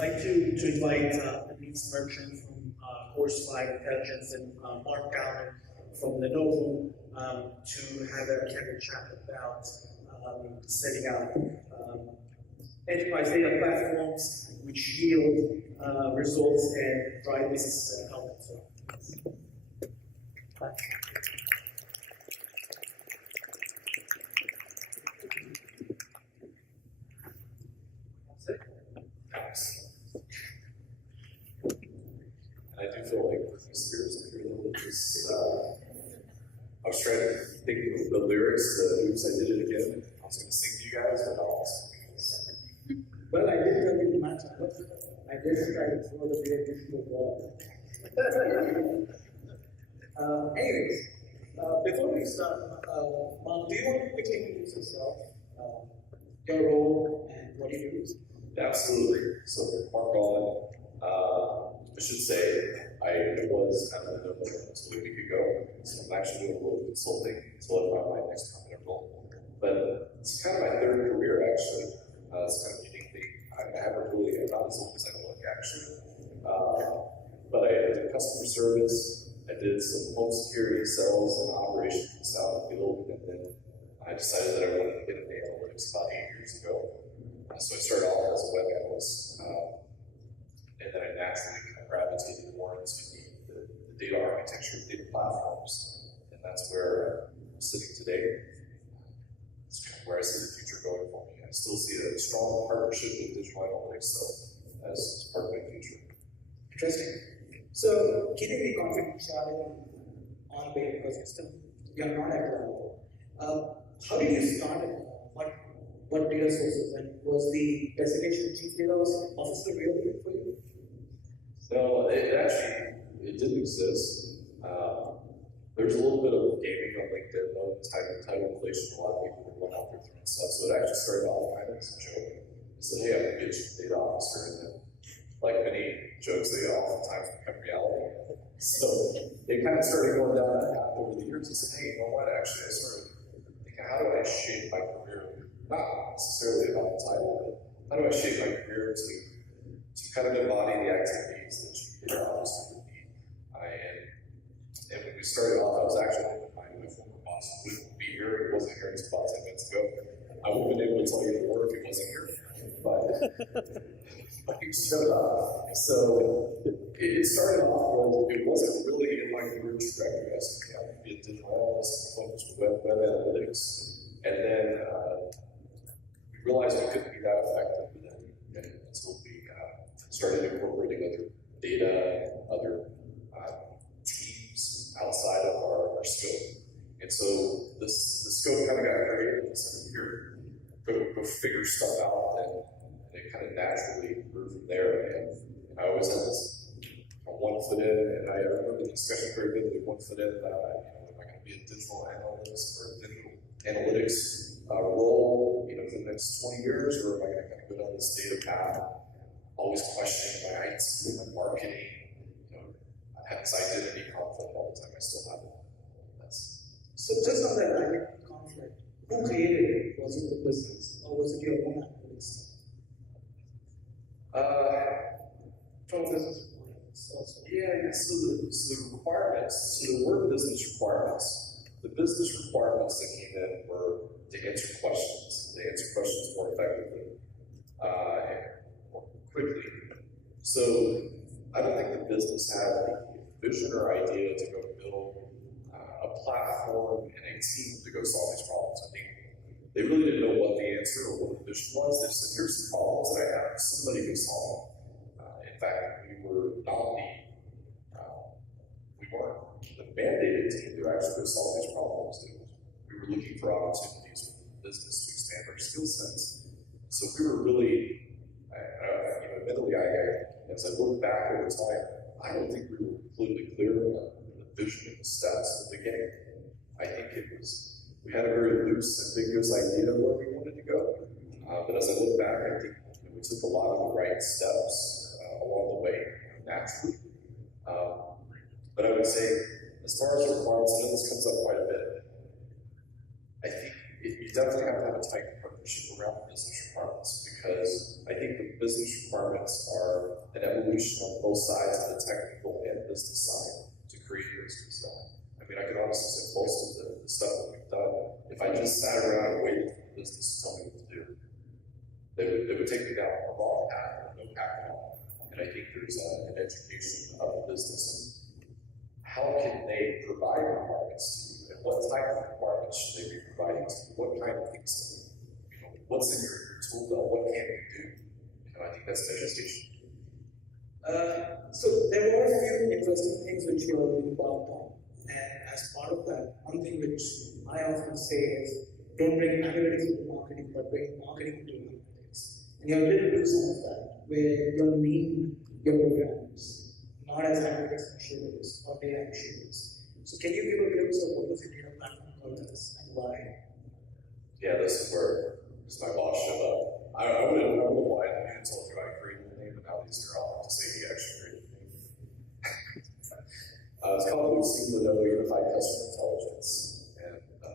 like to invite Denise Merchant from Course5 Intelligence and Mark Allen from Lenovo to have a candid chat about setting up enterprise data platforms which yield results and drive business health. I do feel like Britney Spears up here a little bit because I was trying to think of the lyrics to Oops, I Did It Again. I was going to sing to you guys, but I'll also sing. Well, I did tell you much. I just tried to throw the beer into the wall. Anyways, before we start, Mark, do you want to quickly introduce yourself, your role, and what you do? Absolutely. So, Mark Allen, I should say, I was at Lenovo until a week ago, so I'm actually doing a little consulting until I find my next permanent role. But it's kind of my third career, actually. It's kind of a unique thing. I haven't really, I'm not as old as I look, actually. But I did customer service, I did some home security, sales, and operations out in the field, and then I decided that I wanted to get into analytics about 8 years ago. So I started off as a web analyst, and then I naturally kind of gravitated more into the data architecture, data platforms, and that's where I'm sitting today. It's kind of where I see the future going for me. I still see a strong partnership with digital analytics, though, as part of my future. Interesting. So, keeping the confidentiality on the ecosystem, you're not at Lenovo. How did you start it? What data sources, and was the designation chief data officer real big for you? No, it did exist. There's a little bit of gaming on LinkedIn, though, title inflation. A lot of people were going out there throwing stuff. So it actually started off kind of as a joke. I said, hey, I'm going to be a chief data officer. And then, like many jokes, they oftentimes become reality. So it kind of started going down that path over the years. I said, hey, you know what? Actually, I started thinking, how do I shape my career? Not necessarily about the title, but how do I shape my career to kind of embody the activities that chief data officer would be? And when we started off, I was actually my former boss wouldn't be here. He wasn't here until about 10 minutes ago. I wouldn't have been able to tell you the word if he wasn't here. But he showed up. So it started off, it wasn't really in my career trajectory. I said, yeah, I could be a digital analyst, focused with web analytics. And then we realized we couldn't be that effective. And so we started incorporating other data, other teams outside of our scope. And so the scope kind of got created and said, here, go figure stuff out. And it kind of naturally grew from there. And I always had this one foot in, and I remember the discussion very vividly. One foot in, am I going to be a digital analyst or a digital analytics role, for the next 20 years, or am I going to kind of go down this data path, always questioning my IT, my marketing? I had this identity conflict all the time. I still have it. So just on that identity conflict, who created it? Was it the business, or was it your own activities? From business requirements also. Yeah, so the requirements, so there were business requirements. The business requirements that came in were to answer questions. They answer questions more effectively and more quickly. So I don't think the business had the vision or idea to go build a platform and a team to go solve these problems. I think they really didn't know what the answer or what the vision was. They said, here's the problems that I have, somebody can solve them. In fact, we weren't the mandated team to actually go solve these problems. We were looking for opportunities for the business to expand our skill sets. So we were really, admittedly, as I look back over time, I don't think we were completely clear on the vision and the steps at the beginning. I think we had a very loose, ambiguous idea of where we wanted to go. But as I look back, I think we took a lot of the right steps along the way, naturally. But I would say, as far as requirements, I know this comes up quite a bit. I think you definitely have to have a tight partnership around business requirements. because I think the business requirements are an evolution on both sides of the technical and business side to create business. I mean, I can honestly say most of the stuff that we've done, if I just sat around and waited for the business to tell me what to do, they would take me down a wrong path or no path at all. And I think there's an education of the business and how can they provide requirements to you, and what type of requirements should they be providing to you, what kind of things, what's in your tool belt, what can you do? I think that's an education. So there were a few interesting things which you already worked on, and as part of that, one thing which I often say is don't bring analytics into marketing, but bring marketing into analytics. And you already do some of that, where you name your programs, not as analytics initiatives or data initiatives. So can you give a glimpse of what was your data platform called as and why? Yeah, this is where my boss showed up. I wouldn't know why I didn't tell you I created the name, but now these are all to say he actually created the name. It's called Lucy Lenovo Unified Customer Intelligence, and we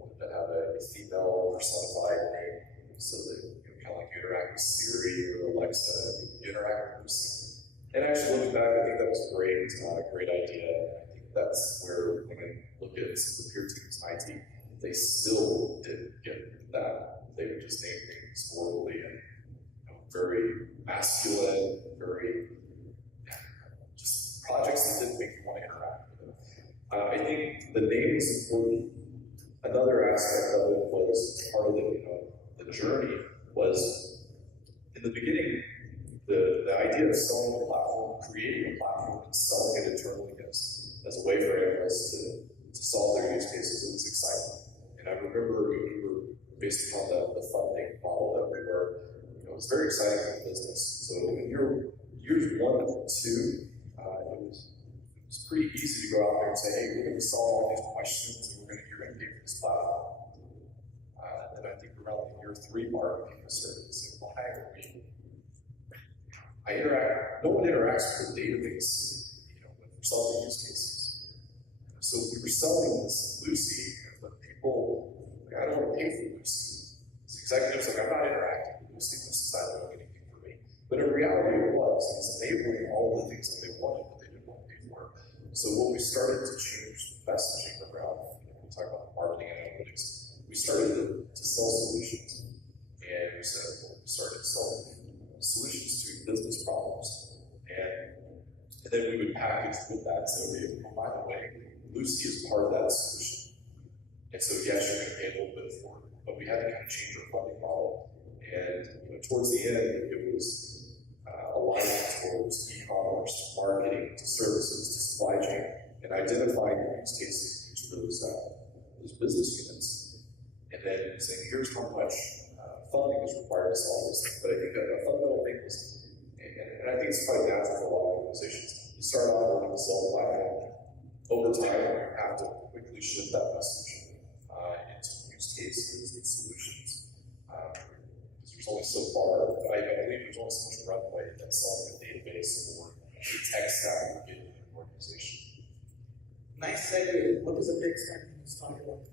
wanted to have a female personified name so that kind of like you interact with Siri or Alexa, you interact with Lucy. And actually looking back, I think that was a great idea. I think that's where when I look at the peer teams in IT, they still didn't get that. They would just name things horribly and very masculine, very just projects that didn't make you want to interact with them. I think the name was important. Another aspect of it was part of the journey was in the beginning, the idea of selling a platform, creating a platform and selling it internally as a way for analysts to solve their use cases, it was exciting. And I remember we were based upon the funding model that we were, it was very exciting for the business. So in years 1 and 2, it was pretty easy to go out there and say, hey, we're going to solve all these questions and you're going to pay for this platform. And then I think around the year 3 mark, people started to say, why are we? No one interacts with the database, when we're solving use cases. So we were selling this Lucy, but people, I don't want to pay for Lucy. The executives like, I'm not interacting with Lucy. Lucy's not doing anything for me. But in reality, it was. It was enabling all the things that they wanted, but they didn't want to pay for. So when we started to change the messaging around, we talk about marketing and analytics, we started to sell solutions. And we started selling solutions to business problems. And then we would package with that and say, okay, well, by the way, Lucy is part of that solution. And so, yes, you're going to pay a little bit for it, but we had to kind of change our funding model. And towards the end, it was aligning towards e-commerce, marketing, to services, to supply chain, and identifying the use cases each of those business units. And then saying, here's how much funding is required to solve this thing. But I think that a fundamental thing was, and I think it's quite natural for a lot of organizations, you start off with a sell platform. Over time, you have to quickly shift that message into use cases and solutions. Because there's only so far, but I believe there's only so much runway that selling a database or a tech stack would get in an organization. Nice segue. What is the tech stack you started with?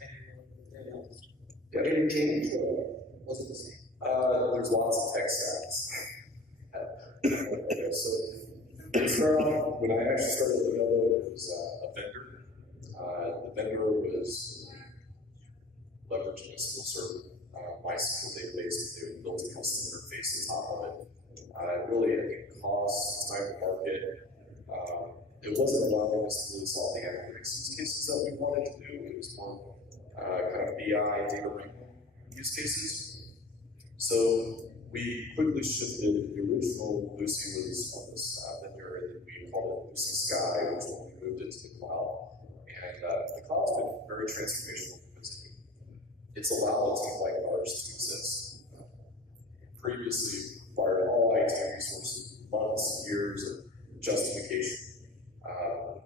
Yeah. Did it change or was it the same? There's lots of tech stacks. So when I actually started Lenovo, it was a vendor. The vendor was leveraging a SQL server, MySQL database, that they built a custom interface on top of it. Really, I think cost, time to market, it wasn't allowing us to really solve the analytics use cases that we wanted to do. It was more kind of BI, data wrangling use cases. So we quickly shifted. The original Lucy was on this vendor, and then we called it Lucy Sky, which when we moved it to the cloud. And the cloud's been very transformational because it's allowed a team like ours to exist. Previously, required all IT resources, months, years of justification.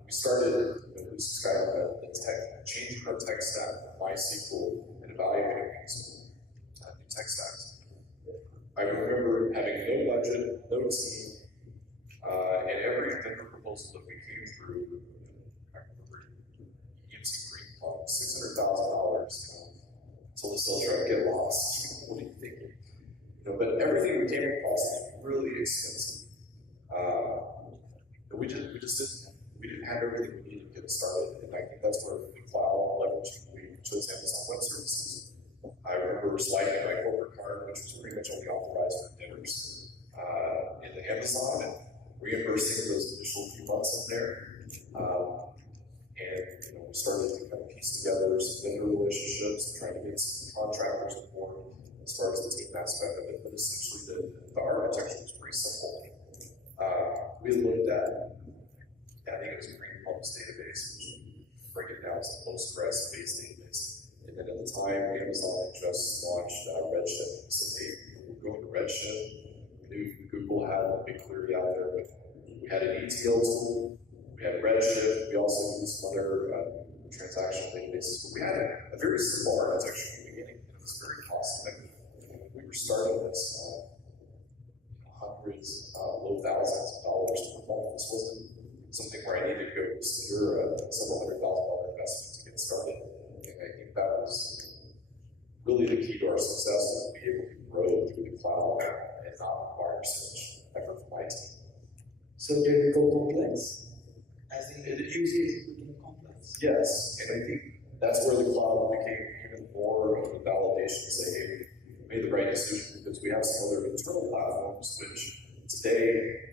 We started Lucy Sky with the tech, changing our tech stack, MySQL, and evaluating these new tech stacks. I remember having no budget, no team, and every vendor proposal that we came through, I remember EMC Green Plum, $600,000 until the sales rep get lost. What are you thinking? But everything we came across was really expensive. But we didn't have everything we needed to get started, and I think that's where the cloud leverage, we chose Amazon Web Services. I remember swiping my corporate card, which was pretty much only authorized for dinners, in the Amazon, and reimbursing those initial few months in there. And we started to kind of piece together some vendor relationships and trying to get some contractors on board as far as the team aspect of it. But essentially, the architecture was pretty simple. We looked at, I think it was a Green Pumps database, which would break it down to Postgres-based database. And then at the time, Amazon had just launched Redshift. We said, hey, we're going to Redshift. We knew Google had a big query out there, but we had an ETL tool. We had Redshift. We also used some other transactional databases. But we had a very simple architecture in the beginning. It was very cost-effective. We were starting this hundreds, low thousands of dollars per month. This wasn't something where I needed to go consider a several $100,000 investment to get started. And I think that was really the key to our success, was to be able to grow through the cloud and not require so much effort from my team. So did it go complex? As in the use case became complex? Yes, and I think that's where the cloud became even more of a validation to say, hey, we made the right decision, because we have some other internal platforms, which today,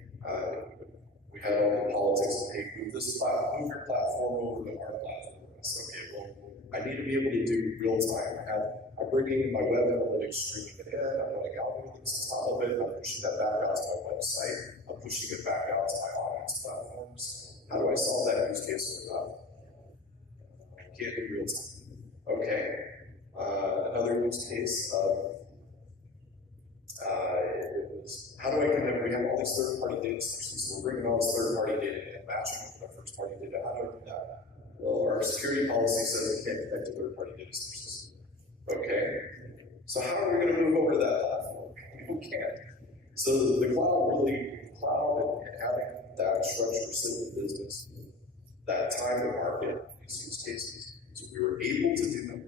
we had all the politics of, hey, move your platform over to our platform. So, okay, well, I need to be able to do real time. I bring in my web analytics, streaming it in, I'm running algorithms on top of it, I'm pushing that back out to my website, I'm pushing it back out to my audience platforms. How do I solve that use case with that? I can't do real time. Okay. Another use case, it was, how do I connect? We have all these third-party data sources. So we're bringing all this third-party data and matching it with our first-party data. How do I do that? Well, our security policy says we can't connect to third-party data sources. Okay. So how are we going to move over to that platform? We can't. So the cloud and having that structure sit in the business, that time to market, these use cases. So we were able to do them.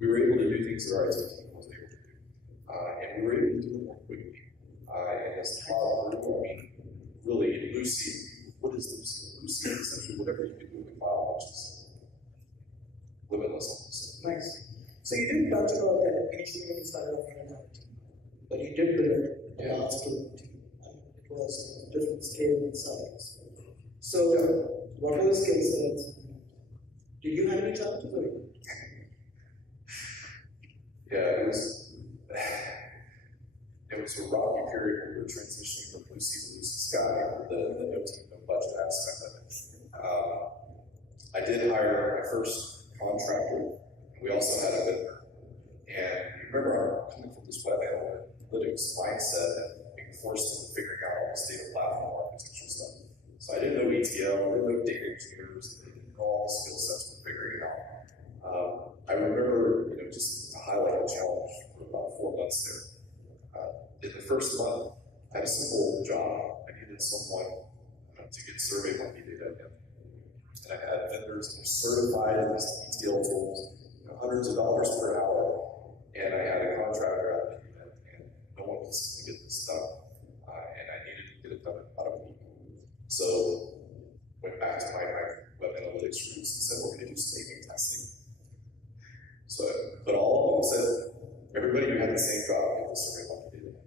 We were able to do things that our IT team wasn't able to do. And we were able to do them more quickly. And as the cloud grew, really, Lucy, what is Lucy? Lucy is essentially whatever you can do in the cloud, which is limitless almost. Nice. So you didn't touch about that initially when you started off in an IT, but you did build a large team. It was a different scale and size. So, what were the skill sets? Did you have any challenges with it? Yeah, it was a rocky period when we were transitioning from Lucy to Lucy Sky, the no team, no budget aspect of it. I did hire my first contractor. We also had a vendor. And you remember, I'm coming from this web analytics mindset and being forced into figuring out all this data platform architecture stuff. So I didn't know ETL, I didn't know data engineers, they didn't know all the skill sets for figuring it out. I remember, just to highlight a challenge for about 4 months there. In the first month, I had a simple job. I needed someone to get survey monkey data in. And I had vendors that were certified in these ETL tools, hundreds of dollars per hour. And I had a contractor out of India, and no one was to get this done. And I needed to get it done in about a week. So went back to my web analytics roots and said, we're going to do staging testing. So, but all of them said, everybody who had the same job get the survey monkey data.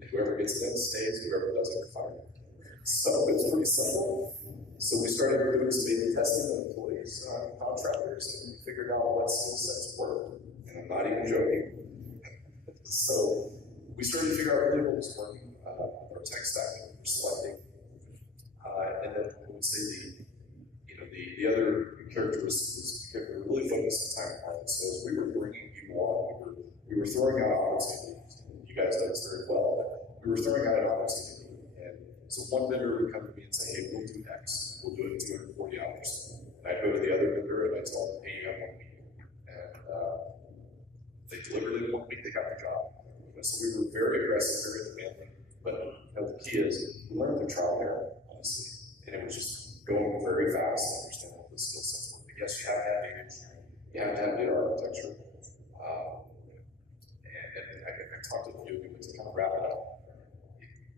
And whoever gets it stays, whoever doesn't, fired. So it's pretty simple. So we started doing some A/B testing with employees, contractors, and we figured out what skill sets work. And I'm not even joking. So we started to figure out really what was working with our tech stack that we were selecting. And then I would say the other characteristic was we were really focused on time to market. So as we were bringing people on, we were throwing out opportunities. You guys know this very well, but we were throwing out an opportunity. So one vendor would come to me and say, hey, we'll do X. We'll do it in 240 hours. And I'd go to the other vendor and I'd tell them, hey, you have 1 week. And they delivered it in 1 week, they got the job. So we were very aggressive, very demanding. But the key is we learned through trial and error, honestly. And it was just going very fast to understand what the skill sets were. But yes, you have to have data engineering. You have to have data architecture. And I talked to a few of you kind of wrap it up.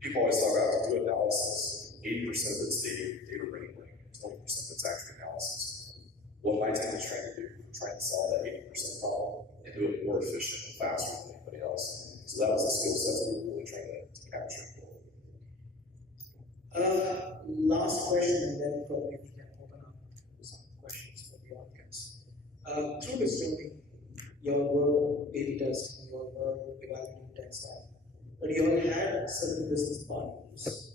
People always talk about to do analysis, 80% of it's data wrangling, 20% of it's actual analysis. What my team is trying to do, we're trying to solve that 80% problem and do it more efficient and faster than anybody else. So that was the skill sets we were really trying to capture. Last question, and then probably we can open up to some questions for the audience. Through this journey, your work, daily testing, your work, evaluating tech stack, but you all had certain business partners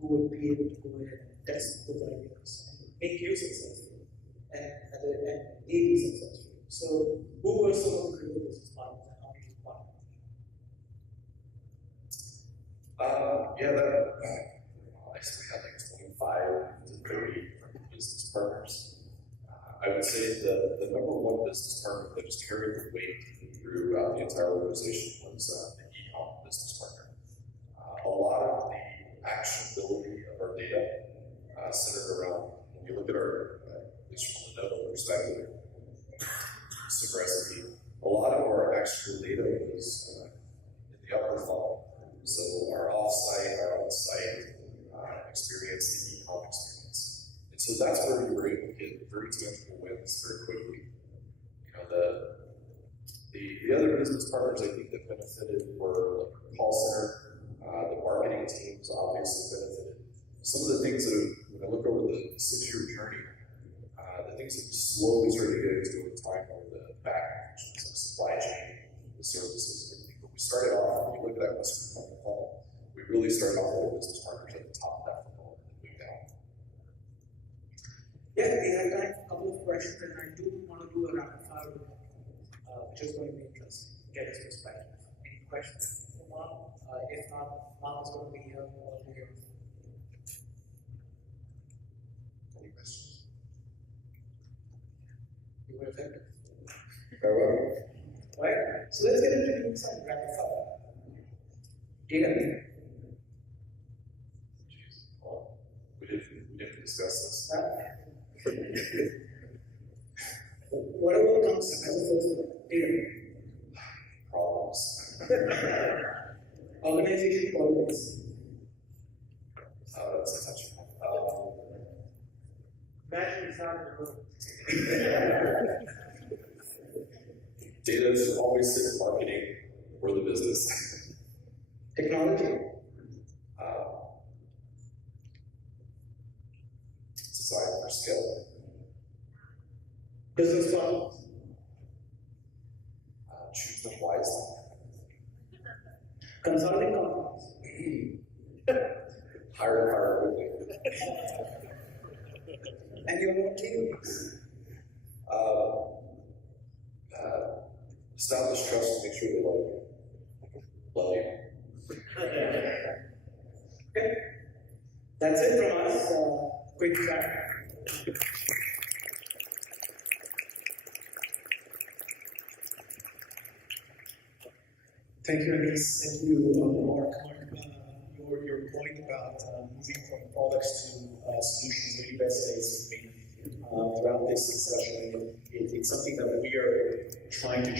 who would be able to go ahead and test those ideas and make you successful and they be successful. So, who were some of the critical business partners and how did you partner? I guess we had like 25 to 30 different business partners. I would say the number one business partner that just carried the weight throughout the entire organization was the e-com business partner. A lot of the actionability of our data centered around, when you look at our, at least from the Novo perspective, Recipe, a lot of our actionable data was in the upper funnel. So our off-site, our on-site experience, the e-com experience. And so that's where we were able to get very tangible wins very quickly. You know, the other business partners I think that benefited were like the call center, the marketing teams obviously benefited. Some of the things that, when I look over the 6-year journey, the things that we slowly started to get into over time were the back functions, the supply chain, the services, everything. But we started off, when you look at that Western funnel, we really started off with business partners at the top of that funnel and moved down. Yeah, we have time for a couple of questions, and I do want to do a rapid fire, which is going to be interesting. Get his perspective. Any questions for Mark? If not, Mark is going to be here all day. Any questions? You were effective. Very well. Right? So let's get into doing some rapid fire. Data. Well, we didn't discuss this. Whatever comes as a first one. Data. Problems. Organization politics. That's a touchy one. Imagine it's not a group. Data should always sit in marketing or the business. Technology. Design for skill. Business models. Choose them wisely. Consulting companies. Hire quickly. And your own teams. Establish trust and make sure they love you. Okay. That's it from us. Quick chat. Thank you, Anis. Thank you, Mark. Your point about moving from products to solutions really resonates with me throughout this discussion. It's something that we are trying to